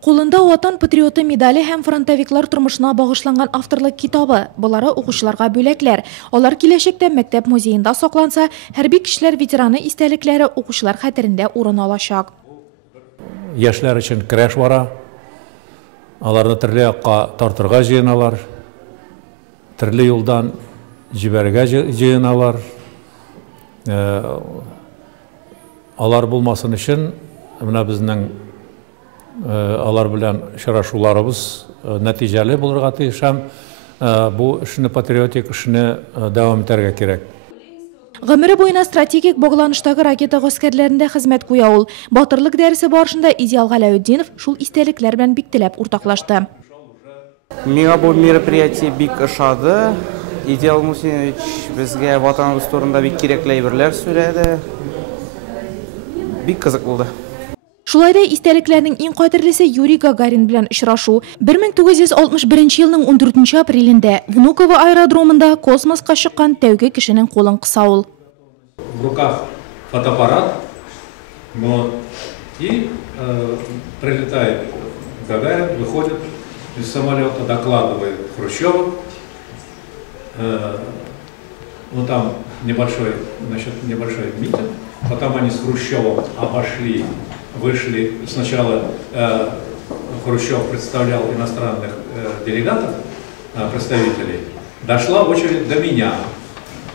Қолында Ватан патриоты медали һәм фронтовиклар тормышына багышланган авторлык китабы. Булары укучыларга бүләкләр. Алар киләчәктә мәктәп музеенда сакланса, хәрби кешеләр ветераны истәлекләре укучылар хәтерендә урын алачак. Яшьләр өчен көрәш бара. Аларны төрле якка тартырга җыеналар. Төрле юлдан җибәргә җыеналар. Алар булмасын өчен менә безнең алар белән очрашуларыбыз нәтиҗәле булырга тиеш һәм бу эшне патриотик эшне дәвам итәргә кирәк. Гомере буена стратегик багланыштагы ракета гаскәрләрендә хезмәт куя ул. Батырлык дәресе барышында Идеал Галәветдинов шул истәлекләр белән бик теләп уртаклашты. Миңа бу мероприятие бик ошады. Идеал Мусинович безгә ватаныбыз турында бик кирәкле әйберләр сөйләде. Бик кызык булды. Шулайда истәлекләрнең иң кадерлесе Юрий Гагарин белән очрашу. 1961 елның 14 апрелендә Внуково аэродромында космоска чыккан тәүге кешенең кулын кыса ул. В руках фотоаппарат, и прилетает Гагарин, выходит из самолета, докладывает Хрущеву. Там небольшой митинг, потом они с Хрущевым обошли. Вышли, сначала Хрущев представлял иностранных делегатов, представителей. Дошла очередь до меня.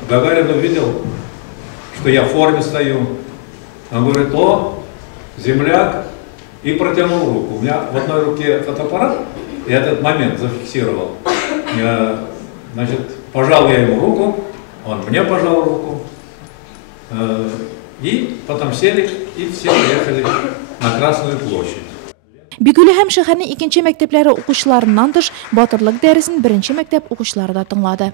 Гагарин увидел, что я в форме стою. Он говорит: о, земляк, и протянул руку. У меня в одной руке фотоаппарат, и этот момент зафиксировал. Значит, пожал я ему руку, он мне пожал руку. И потом сели, и все приехали на Красную площадь. Бигүле һәм шәһәрнең икенче мәктәпләре укучыларыннан тыш батырлык дәресен беренче мәктәп укучылары да тыңлады.